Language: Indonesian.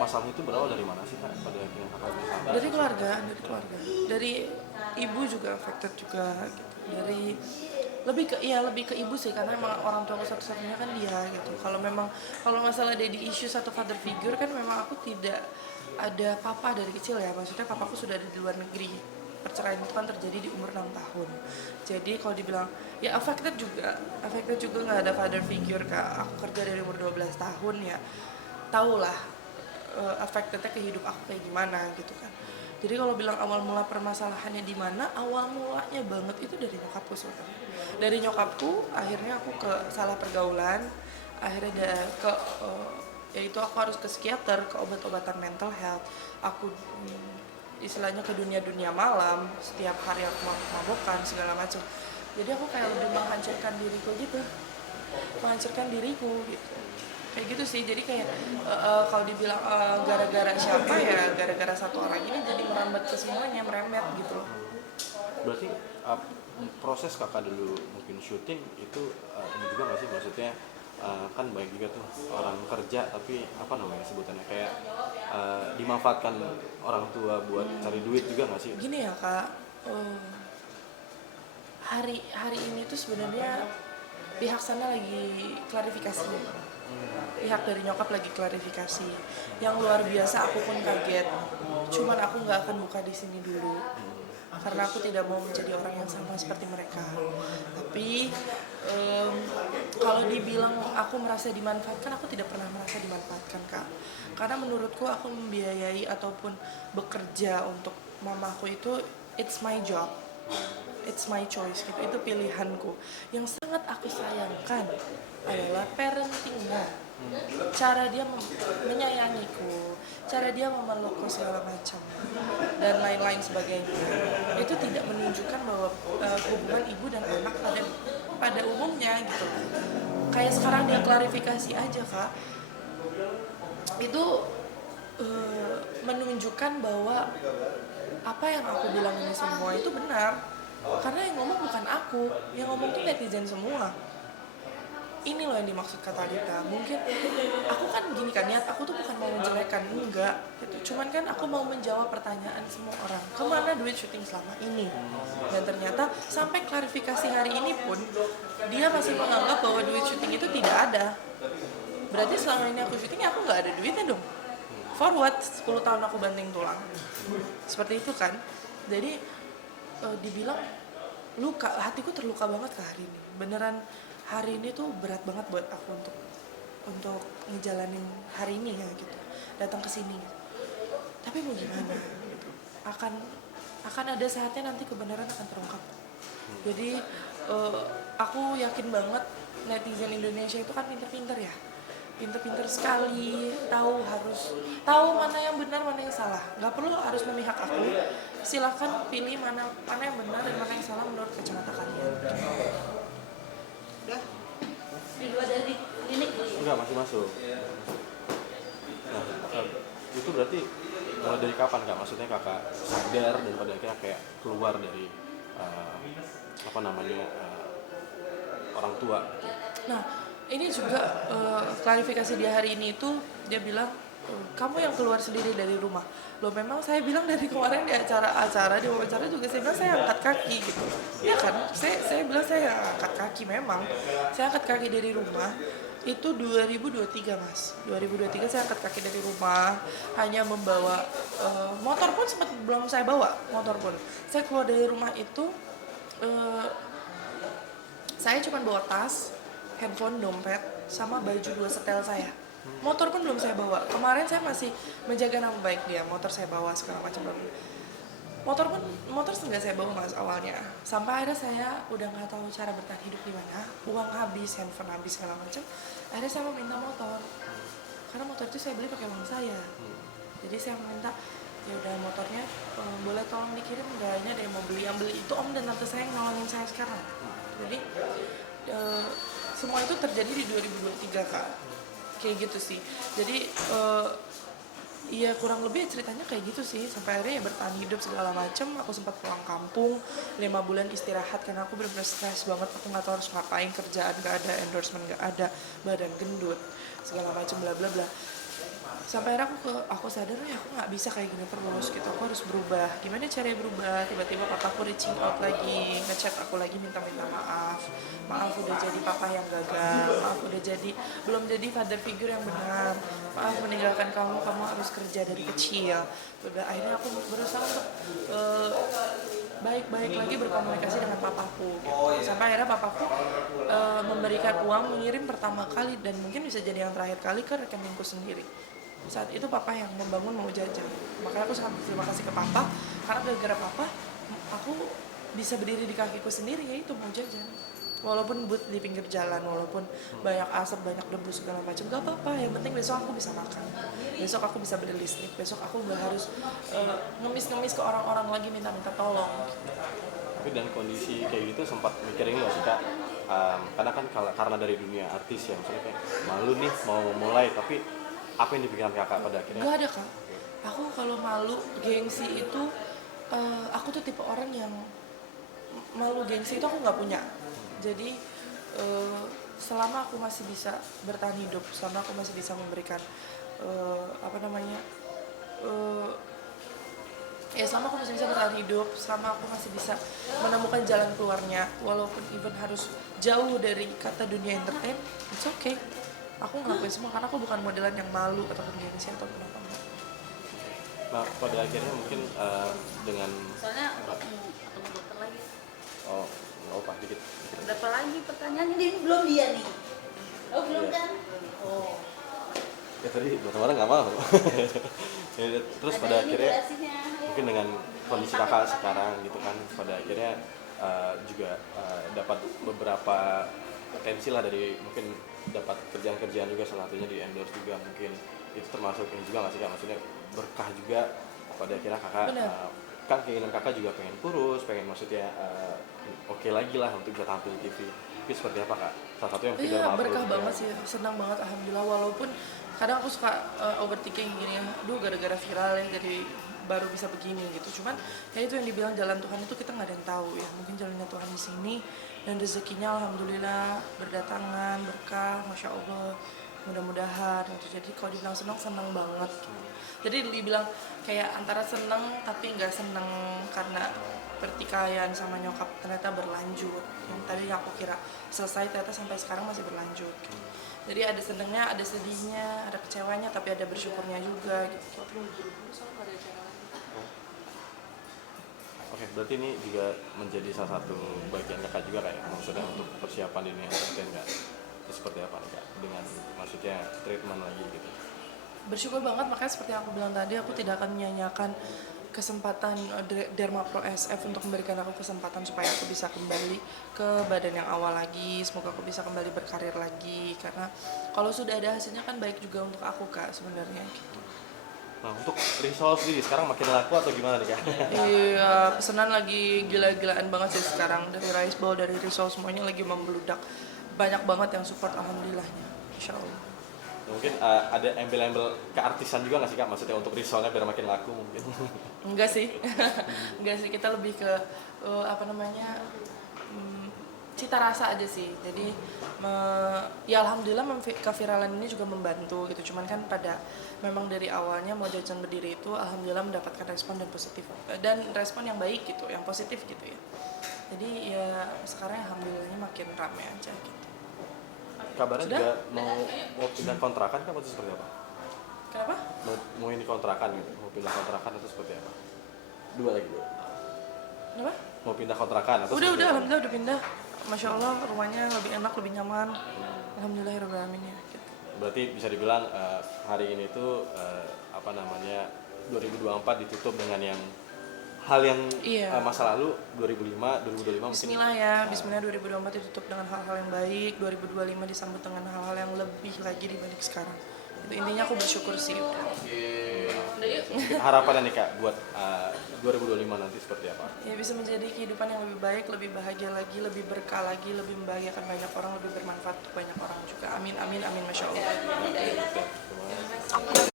masalah itu berawal dari mana sih Kak pada akhirnya Kakak bisa sampai Dari sosial? keluarga, dari ibu juga affected juga gitu. Dari lebih ke ibu sih, karena emang orang tua aku satu-satunya kan dia gitu. Kalau masalah daddy issues atau father figure kan memang aku tidak ada papa dari kecil ya. Maksudnya papaku sudah ada di luar negeri. Perceraian itu kan terjadi di umur 6 tahun. Jadi kalau dibilang ya affected juga nggak ada father figure kak. Aku kerja dari umur 12 tahun ya. Tahu lah affectednya ke hidup aku kayak gimana gitu kan. Jadi kalau bilang awal mula permasalahannya di mana, awal mulanya banget itu dari nyokapku sebenarnya. Dari nyokapku, akhirnya aku ke salah pergaulan, akhirnya ke yaitu aku harus ke psikiater, ke obat-obatan mental health. Aku istilahnya ke dunia-dunia malam, setiap hari aku mabokan segala macam. Jadi aku kayak lebih menghancurkan diriku gitu, menghancurkan diriku gitu, kayak gitu sih. Jadi kayak kalau dibilang gara-gara siapa ya, gara-gara satu orang ini jadi merambat ke semuanya, merembet gitu loh. Berarti proses Kakak dulu mungkin syuting itu ini juga nggak sih, maksudnya kan banyak juga tuh orang kerja tapi apa namanya sebutannya kayak dimanfaatkan orang tua buat cari duit juga nggak sih? Gini ya kak, hari hari ini tuh sebenarnya pihak sana lagi klarifikasi, pihak dari nyokap lagi klarifikasi yang luar biasa. Aku pun kaget, cuman aku nggak akan buka di sini dulu karena aku tidak mau menjadi orang yang sama seperti mereka. Tapi kalau dibilang aku merasa dimanfaatkan, aku tidak pernah merasa dimanfaatkan kak. Karena menurutku aku membiayai ataupun bekerja untuk mamaku itu it's my job, it's my choice gitu, itu pilihanku. Yang sangat aku sayangkan adalah parentingnya, cara dia menyayangiku, cara dia memelukku segala macam dan lain-lain sebagainya. Itu tidak menunjukkan bahwa hubungan ibu dan anak pada umumnya gitu. Kayak sekarang dia klarifikasi aja kak, itu menunjukkan bahwa apa yang aku bilang ini semua itu benar, karena yang ngomong bukan aku, yang ngomong tuh netizen semua. Ini loh yang dimaksud kata Dita. Mungkin aku kan gini kan, niat aku tuh bukan mau menjelekkan, enggak gitu. Cuman kan aku mau menjawab pertanyaan semua orang, kemana duit syuting selama ini. Dan ternyata sampai klarifikasi hari ini pun dia masih menganggap bahwa duit syuting itu tidak ada. Berarti selama ini aku syuting aku nggak ada duitnya dong. For what? 10 tahun aku banting tulang. Seperti itu kan. Jadi dibilang luka, hatiku terluka banget ke hari ini. Beneran hari ini tuh berat banget buat aku untuk ngejalanin hari ini ya gitu. Datang ke sini. Tapi mau gimana gitu. Akan ada saatnya nanti kebenaran akan terungkap. Jadi aku yakin banget netizen Indonesia itu kan pinter-pinter ya. Pinter-pinter sekali, tahu mana yang benar mana yang salah. Nggak perlu harus memihak aku. Silahkan pilih mana yang benar dan mana yang salah menurut kacamata kalian. Udah di luar dari klinik dulu ya. Enggak, masih masuk. Nah, itu berarti mulai dari kapan Kak? Maksudnya Kakak sadar dan pada akhirnya kayak keluar dari apa namanya orang tua gitu. Nah, ini juga klarifikasi dia hari ini itu dia bilang kamu yang keluar sendiri dari rumah. Loh memang saya bilang dari kemarin di acara di wawancara juga saya bilang saya angkat kaki gitu. Iya kan? Saya bilang saya angkat kaki memang. Saya angkat kaki dari rumah itu 2023 mas. 2023 saya angkat kaki dari rumah, hanya membawa motor pun sempat belum saya bawa, motor pun. Saya keluar dari rumah itu saya cuma bawa tas, handphone, dompet, sama baju 2 setel saya. Motor pun belum saya bawa. Kemarin saya masih menjaga nama baik dia. Motor saya bawa segala macam. Motor nggak saya bawa mas awalnya. Sampai akhirnya saya udah nggak tahu cara bertahan hidup di mana. Uang habis, handphone habis segala macam. Akhirnya saya mau minta motor. Karena motor itu saya beli pakai uang saya. Jadi saya minta ya udah motornya boleh tolong dikirim nggak, ini ada yang mau beli. Yang beli itu om dan tante saya yang nolongin saya sekarang. Jadi semua itu terjadi di 2023 kak, kayak gitu sih. Jadi iya kurang lebih ceritanya kayak gitu sih. Sampai akhirnya ya bertahan hidup segala macem. Aku sempat pulang kampung 5 bulan istirahat karena aku benar-benar stres banget. Aku nggak tahu harus ngapain, kerjaan nggak ada, endorsement nggak ada, badan gendut segala macem bla bla bla. Sampai akhirnya aku sadar ya aku nggak bisa kayak gini terus gitu, aku harus berubah. Gimana caranya berubah? Tiba-tiba papaku reaching out lagi, ngechat aku lagi minta maaf. Maaf udah jadi papa yang gagal, maaf udah jadi belum jadi father figure yang benar, maaf meninggalkan kamu harus kerja dari kecil. Akhirnya aku berusaha untuk baik-baik lagi berkomunikasi dengan papaku gitu. Sampai akhirnya papaku memberikan uang, mengirim pertama kali dan mungkin bisa jadi yang terakhir kali ke rekeningku sendiri. Saat itu papa yang membangun mau jajan, makanya aku sangat berterima kasih ke papa karena gara-gara papa aku bisa berdiri di kakiku sendiri, yaitu mau jajan walaupun but di pinggir jalan, walaupun banyak asap, banyak debu segala macam, gak apa-apa, yang penting besok aku bisa makan, besok aku bisa beli listrik, besok aku gak harus ngemis-ngemis ke orang-orang lagi minta-minta tolong. Tapi dan kondisi kayak gitu sempat mikirin nggak sih kak? Karena kan karena dari dunia artis ya, misalnya kayak malu nih mau mulai, tapi apa yang dipikiran kakak pada akhirnya? Gak ada kak, aku kalau malu gengsi itu aku tuh tipe orang yang malu gengsi itu aku nggak punya. Jadi selama aku masih bisa bertahan hidup, selama aku masih bisa memberikan selama aku masih bisa bertahan hidup, selama aku masih bisa menemukan jalan keluarnya, walaupun even harus jauh dari kata dunia entertain, it's okay. Aku ngelakuin semua karena aku bukan modelan yang malu ataupun gengsi atau kenapa. Nah pada akhirnya mungkin dengan Soalnya ketemu dokter lagi. oh nggak apa dikit. Berapa lagi pertanyaannya? Ini belum dia nih. Oh belum Iya. kan? Oh. Ya tadi orang nggak mau. Ya, terus Ada pada ini akhirnya durasinya, ya. mungkin dengan kondisi kakak sekarang gitu kan, pada akhirnya juga dapat beberapa potensi lah dari mungkin dapat kerjaan-kerjaan juga, salah satunya di endorse juga, mungkin itu termasuk ini juga nggak sih kak, maksudnya berkah juga pada akhirnya kakak kan keinginan kakak juga pengen kurus, pengen maksudnya oke lagi lah untuk bisa tampil di TV. Tapi seperti apa kak? Salah satu yang Iya, Mabrur berkah juga. banget sih, senang banget alhamdulillah. Walaupun kadang aku suka overthinking gini ya, aduh gara-gara viral ya jadi baru bisa begini gitu. Cuman ya itu yang dibilang jalan Tuhan itu kita nggak ada yang tahu ya. Mungkin jalannya Tuhan di sini dan rezekinya alhamdulillah berdatangan, berkah, masya Allah, mudah-mudahan gitu. Jadi kalau dibilang senang banget. Jadi dibilang kayak antara senang tapi nggak senang karena pertikaian sama nyokap ternyata berlanjut. Yang tadi aku kira selesai ternyata sampai sekarang masih berlanjut. Jadi ada senangnya, ada sedihnya, ada kecewanya, tapi ada bersyukurnya juga gitu. Oke, berarti ini juga menjadi salah satu bagian kakak juga kayak maksudnya untuk persiapan ini entertain kak. Itu seperti apa nih kak? Dengan maksudnya treatment lagi gitu. Bersyukur banget, makanya seperti yang aku bilang tadi, aku tidak akan menyanyiakan kesempatan Derma Pro SF untuk memberikan aku kesempatan supaya aku bisa kembali ke badan yang awal lagi. Semoga aku bisa kembali berkarir lagi, karena kalau sudah ada hasilnya kan baik juga untuk aku kak sebenarnya gitu. Nah untuk Risol sendiri sekarang makin laku atau gimana nih kak? Iya, pesanan lagi gila-gilaan banget sih sekarang, dari rice bowl, dari risol, semuanya lagi membludak. Banyak banget yang support alhamdulillahnya, insya Allah. Mungkin ada embel-embel keartisan juga nggak sih kak? Maksudnya untuk Risolnya biar makin laku mungkin. Enggak sih, enggak sih, kita lebih ke cita rasa aja sih. Jadi ya alhamdulillah keviralan ini juga membantu gitu. Cuman kan memang dari awalnya mau jajan berdiri itu alhamdulillah mendapatkan respon dan positif dan respon yang baik gitu, yang positif gitu ya. Jadi ya sekarang alhamdulillahnya makin ramai aja gitu. Kabarnya Sudah? juga mau pindah kontrakan kan atau seperti apa? Kenapa? Mau ini kontrakan gitu, mau pindah kontrakan atau seperti apa? Dua lagi dua. Kenapa? Mau pindah kontrakan atau Udah, seperti apa? alhamdulillah udah pindah. Masya Allah rumahnya lebih enak, lebih nyaman. Alhamdulillahirrahmanirrahim ya. Gitu. Berarti bisa dibilang hari ini tuh 2024 ditutup dengan yang hal yang Iya. masa lalu 2025 mungkin. Bismillah ya, Bismillah 2024 ditutup dengan hal-hal yang baik, 2025 disambut dengan hal-hal yang lebih lagi dibanding sekarang. Itu intinya aku bersyukur sih udah. Mungkin harapannya nih kak buat 2025 nanti seperti apa? Ya bisa menjadi kehidupan yang lebih baik, lebih bahagia lagi, lebih berkah lagi, lebih membahagiakan banyak orang, lebih bermanfaat untuk banyak orang juga. Amin amin amin, masya Allah. Terima kasih.